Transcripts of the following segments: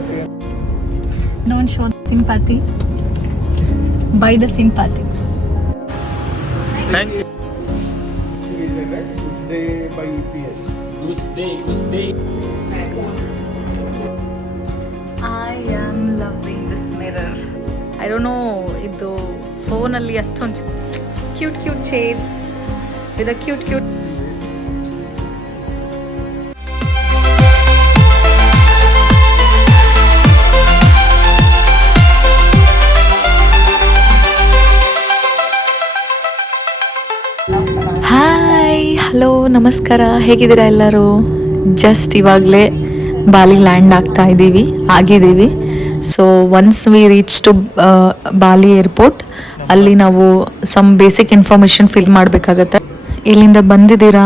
Okay. Don't show sympathy. Buy the sympathy. Thank you. Tuesday by EPS. Tuesday. I am loving this mirror. I don't know, ಇದು ಫೋನಲ್ಲಿ ಅಷ್ಟೊಂದು cute chase with a cute hi hello ನಮಸ್ಕಾರ, ಹೇಗಿದ್ದೀರಾ ಎಲ್ಲರೂ? Just ಇವಾಗಲೇ Bali land ಆಗಿದ್ದೀವಿ. So once we reach to Bali airport, ಅಲ್ಲಿ ನಾವು ಸಮ್ ಬೇಸಿಕ್ ಇನ್ಫಾರ್ಮೇಷನ್ ಫಿಲ್ ಮಾಡಬೇಕಾಗತ್ತೆ. ಎಲ್ಲಿಂದ ಬಂದಿದ್ದೀರಾ,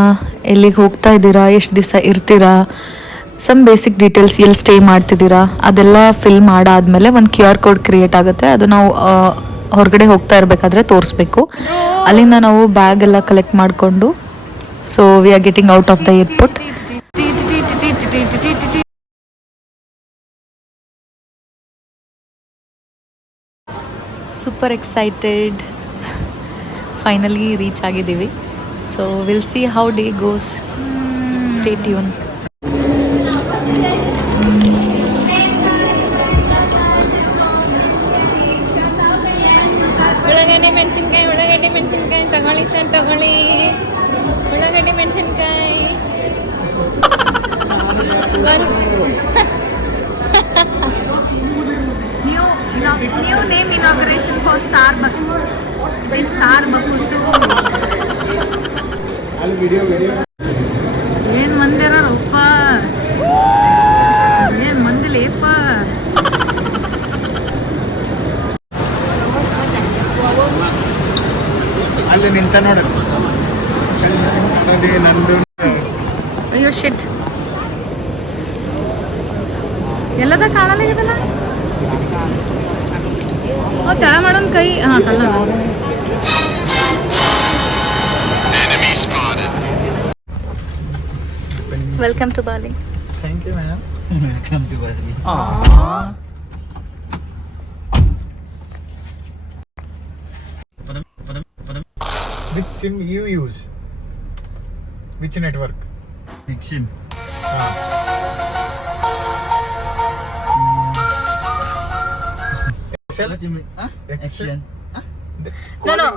ಎಲ್ಲಿಗೆ ಹೋಗ್ತಾ ಇದ್ದೀರಾ, ಎಷ್ಟು ದಿವಸ ಇರ್ತೀರಾ, ಸಮ್ ಬೇಸಿಕ್ ಡೀಟೇಲ್ಸ್, ಎಲ್ಲಿ ಸ್ಟೇ ಮಾಡ್ತಿದ್ದೀರಾ ಅದೆಲ್ಲ ಫಿಲ್ ಮಾಡಾದ್ಮೇಲೆ ಒಂದು QR ಕೋಡ್ ಕ್ರಿಯೇಟ್ ಆಗುತ್ತೆ. ಅದು ನಾವು ಹೊರಗಡೆ ಹೋಗ್ತಾ ಇರಬೇಕಾದ್ರೆ ತೋರಿಸ್ಬೇಕು. ಅಲ್ಲಿಂದ ನಾವು ಬ್ಯಾಗ್ ಎಲ್ಲ ಕಲೆಕ್ಟ್ ಮಾಡಿಕೊಂಡು so we are getting out of the airport. Super excited, finally reach ಆಗಿದ್ದೀವಿ. So will see how day goes. Stay tune. ಉಳ್ಳಾಗಡ್ಡಿ ಮೆಣಸಿನ್ಕಾಯಿ ತಗೊಳ್ಳಿ ಸರ್, ತಗೊಳ್ಳಿ ಉಳ್ಳಾಗಡ್ಡಿ ಮೆಣಸಿನ್ಕಾಯಿ. New name inauguration for Starbucks. By Starbucks. ಏನ್ ಮಂದಿರಪ್ಪ, ಏನ್ ಮಂದಿಲೇಪ. ಅಲ್ಲಿ ನಿಂತ ನೋಡಿ ನಂದು. ಅಯ್ಯೋ ಶಿಟ್, ಎಲ್ಲದ ಕಾಣಲ್ಲ ಇದಲ್ಲ. ತೆಳ ಮಾಡೋನ್ ಕೈ. ಹಾಂ ಕಲ್ಲ. Welcome to Bali. Thank you ma'am. Welcome to Bali. Which SIM you use? Which network? Big SIM. Excel? What do you mean? Action.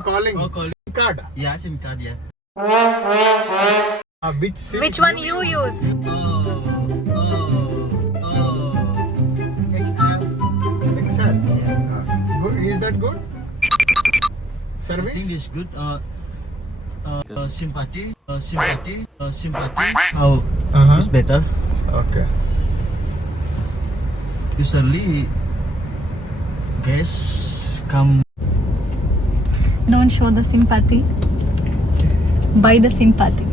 Calling. Oh, calling. SIM card. Yeah, SIM card, yeah. Which SIM? Which one you use? XL. Excel. Yeah. Good. Is that good? I Service? think it's good. Sympathy. How is better? Okay. Usually, guests come. Don't show the sympathy. Buy the sympathy.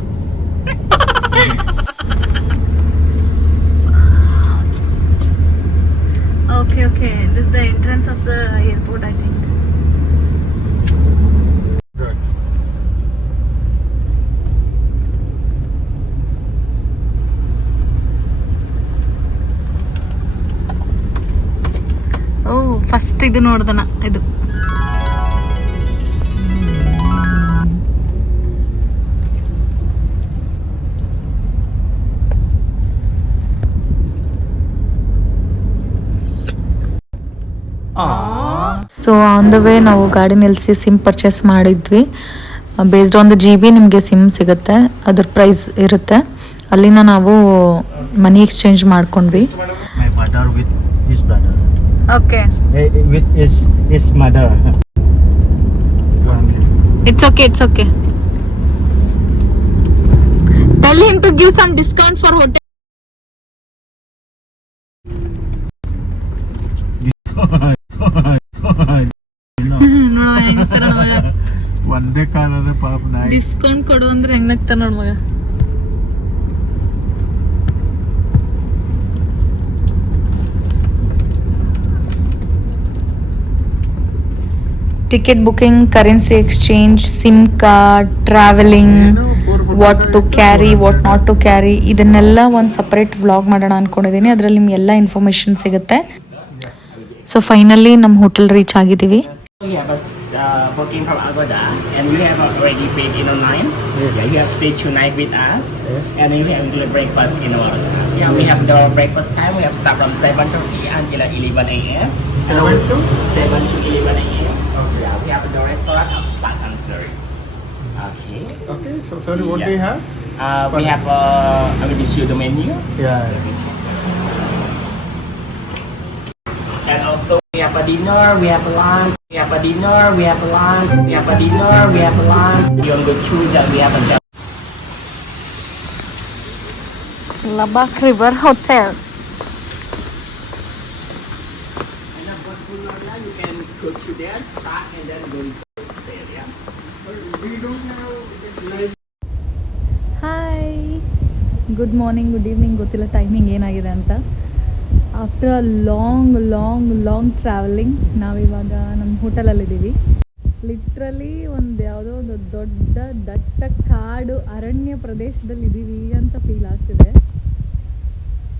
Okay. This is the entrance of the airport, I think. Good. First ಇದು ನೋಡ್ದನ ಇದು. So on the way ನಾವು ಗಾಡಿ ನಿಲ್ಲಿಸಿ sim purchase ಮಾಡಿದ್ವಿ. Based on the GB ನಿಮಗೆ sim ಸಿಗುತ್ತೆ, ಅದ್ರ price ಇರುತ್ತೆ. ಅಲ್ಲಿಂದ ನಾವು ಮನಿ ಎಕ್ಸ್ಚೇಂಜ್ ಮಾಡ್ಕೊಂಡ್ವಿ. My brother with his brother. Okay, With his mother. It's okay. Tell him to give some discount for hotel. ಒಂದೇ ಕಾಲದ ಪಾಪ ನಾಯಿ. ಡಿಸ್ಕೌಂಟ್ ಕೊಡು ಅಂದ್ರೆ ಹೆಂಗ್ ನಗ್ತಾರ ನೋಡ್ ಮಗ. Ticket booking, currency exchange, SIM card, travelling, what to carry, what not to carry, ಇದನ್ನೆಲ್ಲ ಒಂದು ಸಪ್ರೇಟ್ ವ್ಲಾಗ್ ಮಾಡೋಣ ಅಂದ್ಕೊಂಡಿದ್ದೀನಿ. ಅದರಲ್ಲಿ ನಿಮ್ಗೆ ಎಲ್ಲ ಇನ್ಫಾರ್ಮೇಷನ್ ಸಿಗುತ್ತೆ. ಸೊ ಫೈನಲಿ ನಮ್ಮ ಹೋಟೆಲ್ ರೀಚ್ ಆಗಿದ್ದೀವಿ. We have a booking from Agoda, and you have already paid in online. Yes. Yeah, you have stayed 2 nights with us, Yes. and you have included breakfast in our house. Yeah, we have the breakfast time. We have start from 7:30 until 11 a.m. 7 to 11 a.m. Okay. Yeah, we have the restaurant at start and third. Okay. Okay, so sorry, what do you have? We have I will show the menu, Yeah. and also we have a dinner, we have a lunch, we have a dinner, we have a lunch, we have a dinner, we have a lunch. You want to choose that we have a Lubbock river hotel. you can go to there, start, and then go to the area. Hi, good morning, good evening, ಗೊತ್ತಿಲ್ಲ timing ಏನಾಗಿದೆ ಅಂತ. After a long travelling ನಾವಿವಾಗ ನಮ್ಮ ಹೋಟೆಲಲ್ಲಿದ್ದೀವಿ. Literally ಒಂದು ಯಾವುದೋ ಒಂದು ದೊಡ್ಡ ದಟ್ಟ ಕಾಡು ಅರಣ್ಯ ಪ್ರದೇಶದಲ್ಲಿದ್ದೀವಿ ಅಂತ ಫೀಲ್ ಆಗ್ತಿದೆ.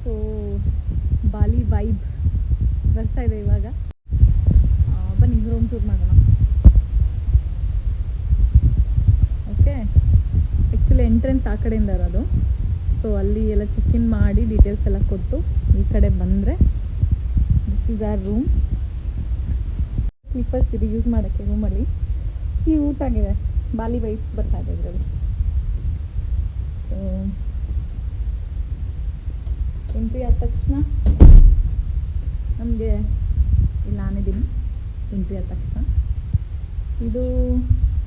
ಸೊ ಬಾಲಿ ವೈಬ್ ಬರ್ತಾ ಇದೆ ಇವಾಗ. ಬನ್ನಿ ರೂಮ್ ಟೂರ್ ಮಾಡೋಣ. ಓಕೆ, ಆ್ಯಕ್ಚುಲಿ ಎಂಟ್ರೆನ್ಸ್ ಆ ಕಡೆಯಿಂದ ಇರೋದು. ಸೊ ಅಲ್ಲಿ ಎಲ್ಲ ಚೆಕ್ ಇನ್ ಮಾಡಿ ಡೀಟೇಲ್ಸ್ ಎಲ್ಲ ಕೊಟ್ಟು ಈ ಕಡೆ ಬಂದರೆ this is our room. Slippers ಇದು ಯೂಸ್ ಮಾಡೋಕ್ಕೆ ರೂಮಲ್ಲಿ. ಈ ಊಟ ಆಗಿದೆ, ಬಾಲಿ ವೈಸ್ ಬರ್ತಾ ಇದೆ ಇದರಲ್ಲಿ. ಸೊ ಎಂಟ್ರಿ ಆದ ತಕ್ಷಣ ನಮಗೆ ಇಲ್ಲಿ ನಾನಿದ್ದೀನಿ. ಎಂಟ್ರಿ ಆದ ತಕ್ಷಣ ಇದು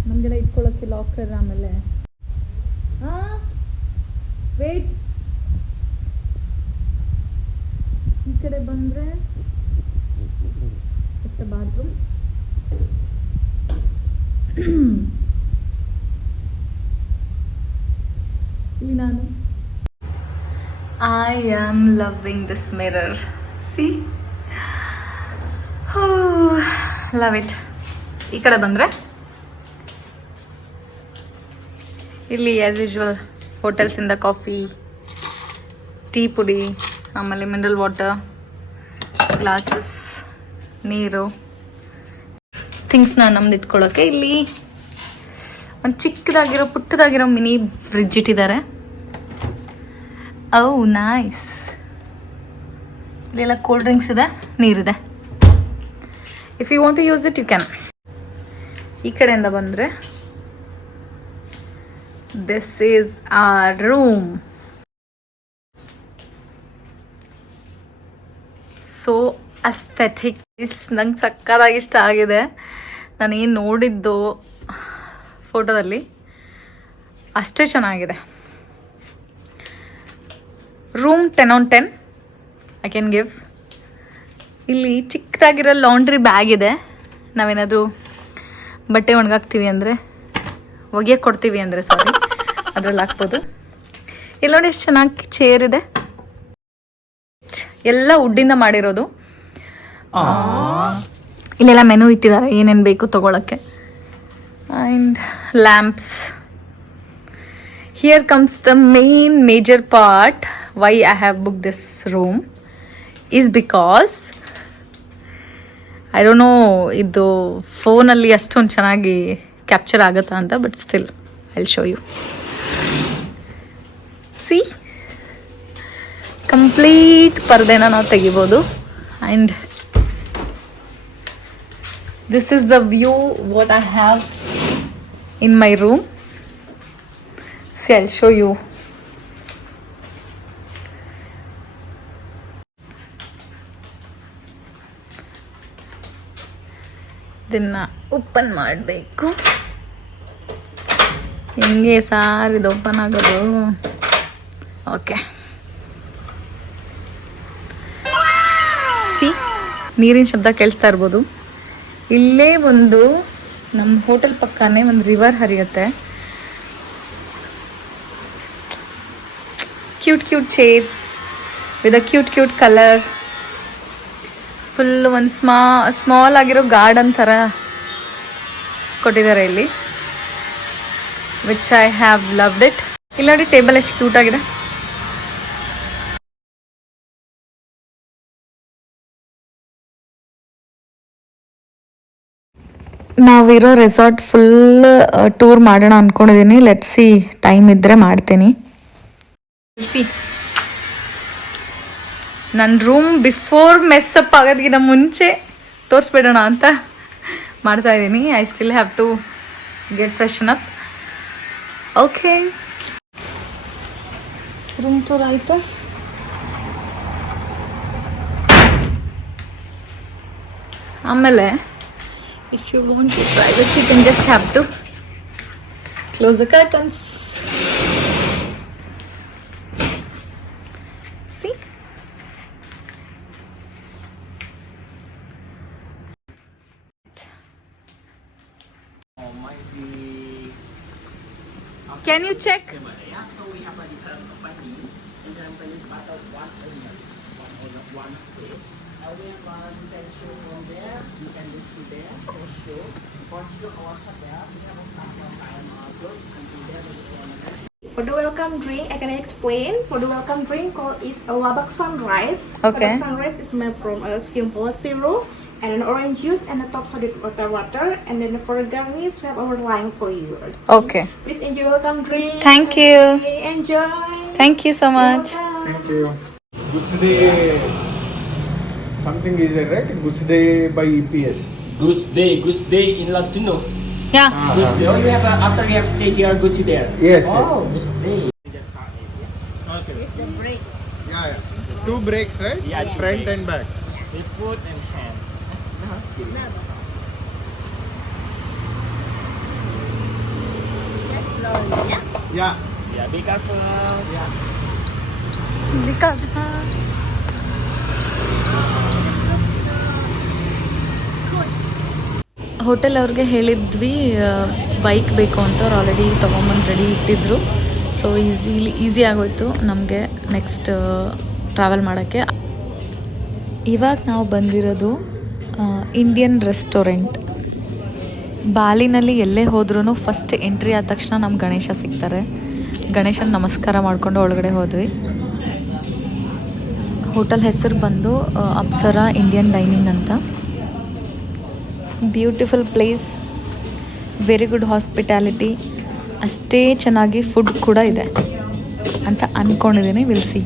ನಮಗೆಲ್ಲ ಇಟ್ಕೊಳ್ಳೋಕ್ಕೆ ಲಾಕರ್. ಆಮೇಲೆ ವೇಟ್, ಈ ಕಡೆ ಬಂದರೆ ಇಟ್ಸ್ ಬಾತ್ರೂಮ್. ಇಲ್ಲಿ ನಾನು I am loving this mirror. C, love it. ಈ ಕಡೆ ಬಂದರೆ ಇಲ್ಲಿ ಆ್ಯಸ್ ಯೂಶ್ವಲ್ ಹೋಟೆಲ್ಸಿಂದ ಕಾಫಿ, ಟೀ ಪುಡಿ, ಆಮೇಲೆ ಮಿನರಲ್ ವಾಟರ್, ಗ್ಲಾಸಸ್, ನೀರು, ಥಿಂಗ್ಸ್ನ ನಮ್ದು ಇಟ್ಕೊಳ್ಳೋಕ್ಕೆ ಇಲ್ಲಿ ಒಂದು ಚಿಕ್ಕದಾಗಿರೋ ಪುಟ್ಟದಾಗಿರೋ ಮಿನಿ ಫ್ರಿಡ್ಜ್ ಇಟ್ಟಿದ್ದಾರೆ. Oh nice. ಇಲ್ಲೆಲ್ಲ ಕೋಲ್ಡ್ ಡ್ರಿಂಕ್ಸ್ ಇದೆ, ನೀರಿದೆ. If you want to use it you can. ಈ ಕಡೆಯಿಂದ ಬಂದರೆ this is our room. So aesthetic. ನಂಗೆ ಸಕ್ಕತ್ತಾಗಿ ಇಷ್ಟ ಆಗಿದೆ. ನಾನು ಏನು ನೋಡಿದ್ದು ಫೋಟೋದಲ್ಲಿ ಅಷ್ಟೇ ಚೆನ್ನಾಗಿದೆ. Room 10 on 10 I can give. ಇಲ್ಲಿ ಚಿಕ್ಕದಾಗಿರೋ ಲಾಂಡ್ರಿ ಬ್ಯಾಗ್ ಇದೆ. ನಾವೇನಾದರೂ ಬಟ್ಟೆ ಒಣಗಾಕ್ತೀವಿ ಅಂದರೆ, ಒಗೆಯಕ್ಕೆ ಕೊಡ್ತೀವಿ ಅಂದರೆ ಸಾರಿ, ಅದ್ರಲ್ಲಿ ಹಾಕ್ಬೋದು. ಇಲ್ಲಿ ನೋಡಿ ಎಷ್ಟು ಚೆನ್ನಾಗಿ ಚೇರ್ ಇದೆ. ಎಲ್ಲ ವುಡ್ಡಿಂದ ಮಾಡಿರೋದು. ಇಲ್ಲೆಲ್ಲ ಮೆನು ಇಟ್ಟಿದ್ದಾರೆ, ಏನೇನು ಬೇಕು ತೊಗೊಳಕ್ಕೆ. And lamps. Here comes the main major part why I have book this room is because I don't know ಇದು ಫೋನಲ್ಲಿ ಅಷ್ಟೊಂದು ಚೆನ್ನಾಗಿ ಕ್ಯಾಪ್ಚರ್ ಆಗುತ್ತಾ ಅಂತ, but still I will show you. See, complete ಪರ್ದೆನ ನಾವು ತೆಗಿಬೋದು. And this is the view what I have in my room. See, I'll show you. ಇದನ್ನ ಓಪನ್ ಮಾಡಬೇಕು. ಹೆಂಗೆ ಸಾರ್ ಇದು ಓಪನ್ ಆಗೋದು? ಓಕೆ, ಸಿ, ನೀರಿನ ಶಬ್ದ ಕೇಳಿಸ್ತಾ ಇರ್ಬೋದು. ಇಲ್ಲೇ ಒಂದು ನಮ್ಮ ಹೋಟೆಲ್ ಪಕ್ಕನೇ ಒಂದು ರಿವರ್ ಹರಿಯುತ್ತೆ. Cute chairs with a cute colour. Full ಒಂದು ಸ್ಮಾಲ್ ಆಗಿರೋ ಗಾರ್ಡನ್ ಥರ ಕೊಟ್ಟಿದ್ದಾರೆ ಇಲ್ಲಿ, which I have loved it. ಇಲ್ಲಿ ನೋಡಿ ಟೇಬಲ್ ಎಷ್ಟು ಕ್ಯೂಟ್ ಆಗಿದೆ. ನಾವಿರೋ ರೆಸಾರ್ಟ್ ಫುಲ್ ಟೂರ್ ಮಾಡೋಣ ಅಂದ್ಕೊಂಡಿದ್ದೀನಿ. ಲೆಟ್ ಸಿ, ಟೈಮ್ ಇದ್ದರೆ ಮಾಡ್ತೀನಿ. ಸಿ, ನನ್ನ ರೂಮ್ ಬಿಫೋರ್ ಮೆಸ್ಸಪ್ ಆಗೋದಕ್ಕಿಂತ ಮುಂಚೆ ತೋರಿಸ್ಬಿಡೋಣ ಅಂತ ಮಾಡ್ತಾ ಇದ್ದೀನಿ. I still have to get freshen up. Okay, room tour ಆಯಿತು. ಆಮೇಲೆ if you want your privacy, then just have to close the curtains. See? Can you check? So we have a different company. In the company part of one place. However, you can show from there. You can look to there. For show our there. We have a platform time good until there. For the welcome drink, I can explain. For the welcome drink, called is a Wabak sunrise. Okay. Wabak sunrise is made from a simple zero and an orange juice and a top solid water. And then for the garnish, we have our lime for you. Okay. Please enjoy welcome drink. Thank you. Okay, enjoy. Thank you so much. Thank you. Gusde, something is there, right? Gusde by EPS. Goose Day in Latino. Yeah. Goose Day. Oh, you have after you have stayed here, go to there. Yes, Oh, yes. Goose Day. Okay. Yeah, yeah. 2 breaks, right? Yeah, Front and back. With foot and hand. Yeah. Yeah, be careful. Yeah. Because hotel ಅವ್ರಿಗೆ ಹೇಳಿದ್ವಿ bike ಬೇಕು ಅಂತ. ಅವ್ರು already ತೊಗೊಂಬಂದು ready ಇಟ್ಟಿದ್ರು. So easy ಆಗೋಯ್ತು ನಮಗೆ next travel ಮಾಡೋಕ್ಕೆ. ಇವಾಗ ನಾವು ಬಂದಿರೋದು ಇಂಡಿಯನ್ ರೆಸ್ಟೋರೆಂಟ್. ಬಾಲಿನಲ್ಲಿ ಎಲ್ಲೇ ಹೋದ್ರೂ ಫಸ್ಟ್ ಎಂಟ್ರಿ ಆದ ತಕ್ಷಣ ನಮ್ಮ ಗಣೇಶ ಸಿಗ್ತಾರೆ. ಗಣೇಶನ ನಮಸ್ಕಾರ ಮಾಡಿಕೊಂಡು ಒಳಗಡೆ ಹೋದ್ವಿ. ಹೋಟೆಲ್ ಹೆಸರು ಬಂದು ಅಪ್ಸರಾ ಇಂಡಿಯನ್ ಡೈನಿಂಗ್ ಅಂತ. ಬ್ಯೂಟಿಫುಲ್ ಪ್ಲೇಸ್, ವೆರಿ ಗುಡ್ ಹಾಸ್ಪಿಟ್ಯಾಲಿಟಿ, ಅಷ್ಟೇ ಚೆನ್ನಾಗಿ ಫುಡ್ ಕೂಡ ಇದೆ ಅಂತ ಅಂದ್ಕೊಂಡಿದ್ದೀನಿ. Will see.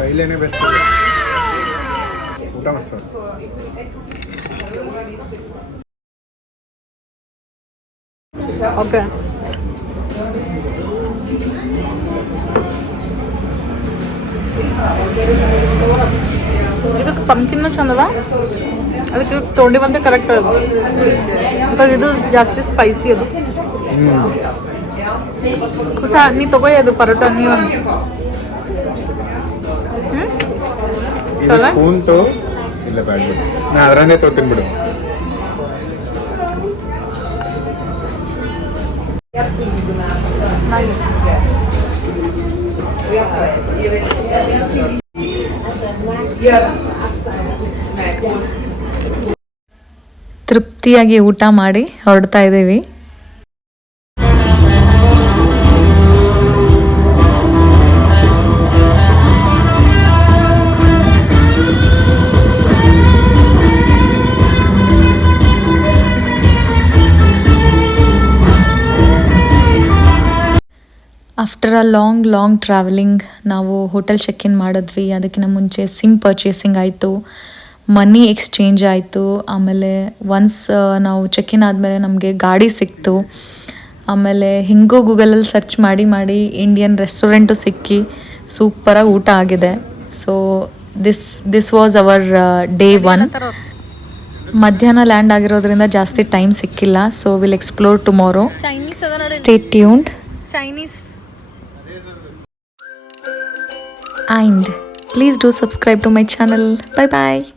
ಕೈಲೇನೆ ಬೆಸ್ಟ್ ಊಟ ಮಾಡ್ತಾರೆ. ಓಕೆ, ಇದಕ್ಕೆ ಪಂಕಿನ್ನು ಚಂದದ, ಅದಕ್ಕೆ ತೊಗೊಂಡು ಬಂದೆ ಕರೆಕ್ಟ್ ಅದು. ಬಿಕಾಸ್ ಇದು ಜಾಸ್ತಿ ಸ್ಪೈಸಿ ಅದು. ಕುಸ ನೀ ತಗೋ ಅದು ಪರೋಟ ನೀವು ಸ್ಪೂನ್ ತೋ ಇಲ್ಲ ಬ್ಯಾಡ, ನಾ ಅದರನ್ನೇ ತೊಗೊತೀನಿ ಬಿಡು. ತೃಪ್ತಿಯಾಗಿ ಊಟ ಮಾಡಿ ಹೊರಡ್ತಾ ಇದ್ದೀವಿ. ಆಫ್ಟರ್ ಅ ಲಾಂಗ್ ಟ್ರಾವೆಲಿಂಗ್ ನಾವು ಹೋಟೆಲ್ ಚೆಕ್ ಇನ್ ಮಾಡಿದ್ವಿ. ಅದಕ್ಕಿಂತ ಮುಂಚೆ ಸಿಮ್ ಪರ್ಚೇಸಿಂಗ್ ಆಯಿತು, ಮನಿ ಎಕ್ಸ್ಚೇಂಜ್ ಆಯಿತು. ಆಮೇಲೆ ಒನ್ಸ್ ನಾವು ಚೆಕ್ ಇನ್ ಆದಮೇಲೆ ನಮಗೆ ಗಾಡಿ ಸಿಕ್ತು. ಆಮೇಲೆ ಹಿಂಗೂ ಗೂಗಲಲ್ಲಿ ಸರ್ಚ್ ಮಾಡಿ ಇಂಡಿಯನ್ ರೆಸ್ಟೋರೆಂಟು ಸಿಕ್ಕಿ ಸೂಪರಾಗಿ ಊಟ ಆಗಿದೆ. So this was our day 1. ಮಧ್ಯಾಹ್ನ ಲ್ಯಾಂಡ್ ಆಗಿರೋದ್ರಿಂದ ಜಾಸ್ತಿ ಟೈಮ್ ಸಿಕ್ಕಿಲ್ಲ. So will explore tomorrow. Stay tuned. Chinese and Please do subscribe to my channel. Bye bye.